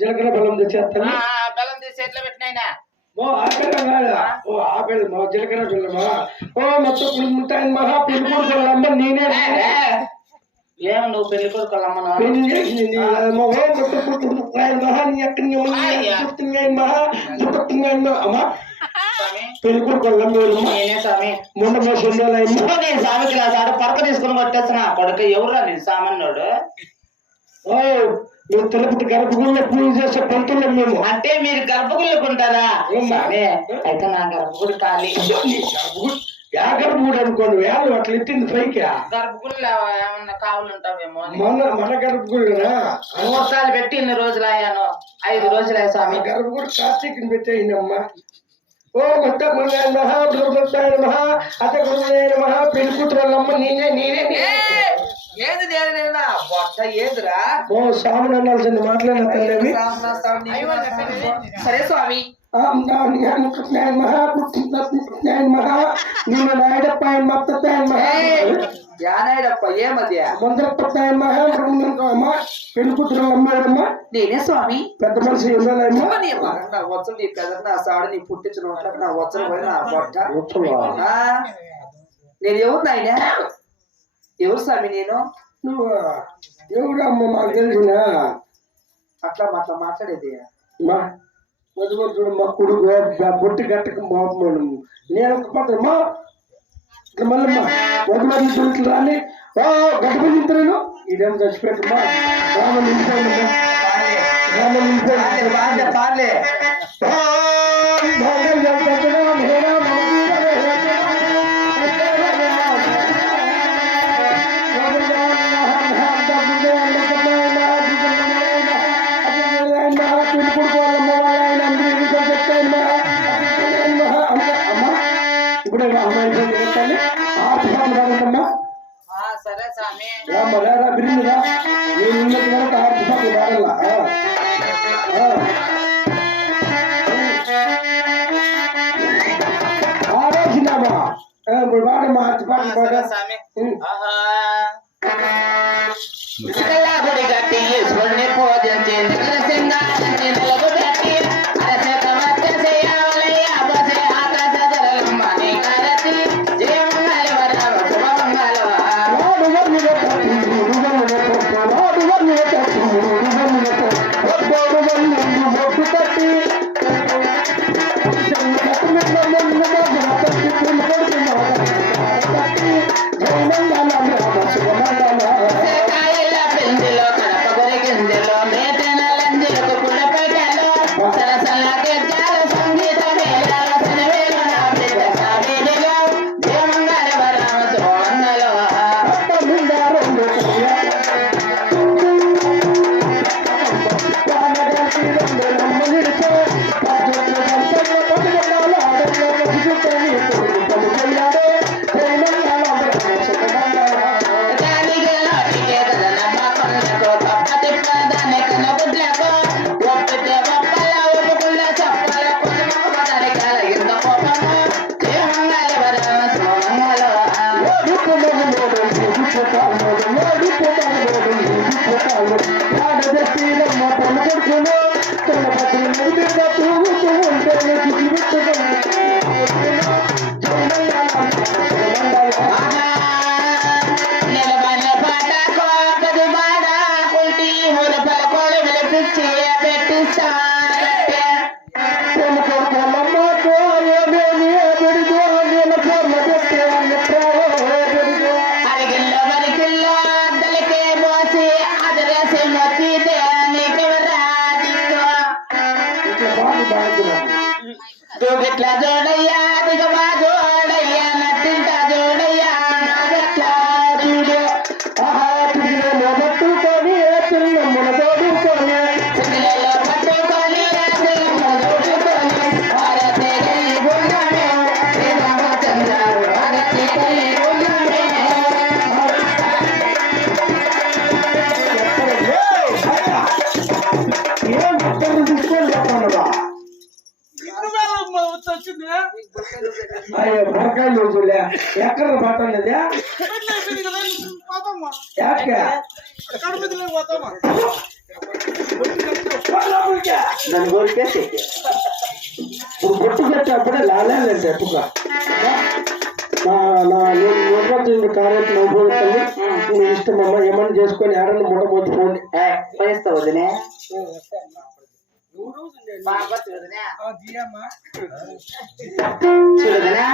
జీలకర్ర బెల్లం తెచ్చేస్తాను. బెల్లం తీసి ఎట్లా పెట్టినాయినా ఓ ఆపేది మా జీలకర్ర బెల్లమా. ఓ మొత్తం ఉంటాయని మహా పెళ్ళికూరు బెల్లమ్మ నేనే. ఏం నువ్వు పెళ్లి కొడుకోవాలమ్మా పెళ్లి చేసింది మహా నీ ఎక్కడి మహా అమ్మా పెళ్లి కొడుకు నేనే స్వామి మొన్న మోసం నేను స్వామికి పడక తీసుకుని కొట్టేస్తున్నా కొడుకు ఎవరురా నేను సామాన్యుడు. ఓ మేము తిరుపతి గర్భగుడిలో పూజ చేసే పంతులం మేము. అంటే మీరు గర్భగుళ్ళకుంటారా స్వామి? అయితే నా గర్భగుడి ఖాళీ. గర్భగుడి అనుకోండి వేలు అట్లా ఎత్తింది పైకి. గర్భగుడిలో ఏమన్నా కావులు ఉంటావేమో మన గర్భగుడినా 3 సార్లు పెట్టి ఇన్ని రోజులు అయ్యాను 5 రోజులు స్వామి. గర్భగుడి కార్తీక్ని పెట్టేయండమ్మా. ఓ మొత్త మహా దుర్మత్తాయన మహా అత గురువులైన మహా పెళ్లి కూతురమ్మ నేనే ఏది నేనేనా బొట్ట ఏదిరా? ఓ స్వామిని అనాల్సింది మాట్లాడిన తల్లి. సరే స్వామి మహా మహా నేను నాయుడప్ప ఆయన మత్తయ్య మహా యానాయుడప్ప ఏమది ముందరప్ప మహా అమ్మా పెళ్లి కూతురు అమ్మాడమ్మా నేనే స్వామి. పెద్ద మనిషి ఎవరమ్మా వచ్చు నీ పెద్ద నా సాడు నీ పుట్టించిన నా వచ్చలు పోయి నా బొట్ట. నేను ఎవరు నాయన? ఎవరు స్వామి నేను? నువ్వు ఎవరు అమ్మ మాకు తెలిసిన అట్లా మాట్లాడేది మా వదులు మా కొడుకు బొట్టి గట్టకు మాపమను నేను ఒక పదమ్మా మళ్ళీ వదులు చుట్లు రాని ఓ గడ్డపల్లి ఇంతను ఇదేం చచ్చిపెట్టమ్మా రామ నింపాను పాలే ఇప్పుడే సరే స్వామి బిర్యానీరా నేను ఉన్నది వరకు 6 రూపాయలు వాడల్లా. ఆలోచిందామా ఇప్పుడు వాడమ్మా 6 రూపాయలు స్వామి. ఇట్లా జోడయ్యా దిగమా జోడయ్యా నట్టింట జోడయ్యా నాగట్లా చూడు పట్టుకొని పిల్లమ్మల తోడుకొని పిల్లల్లో పట్టుకొని పిల్లమ్మల తోడుకొని భారతే గుణమే రామచంద్ర భారతే గుణమే ఏం తీసుకోలేకపోయినా బొరకాయలు రోజులే ఎక్కడ పట్టలేదా పోతామా దాని కోరికేసి ఇప్పుడు బొట్టు పెట్టేప్పుడే లాలేదంటే ఎప్పుగా నేను కార్యక్రమం అయిపోతుంది నీ ఇష్టం అమ్మ ఏమన్నా చేసుకొని ఎవరన్నా ముడబోతు పోండి పోయిస్తా వదినే బాగా చూడదనే చూడదనా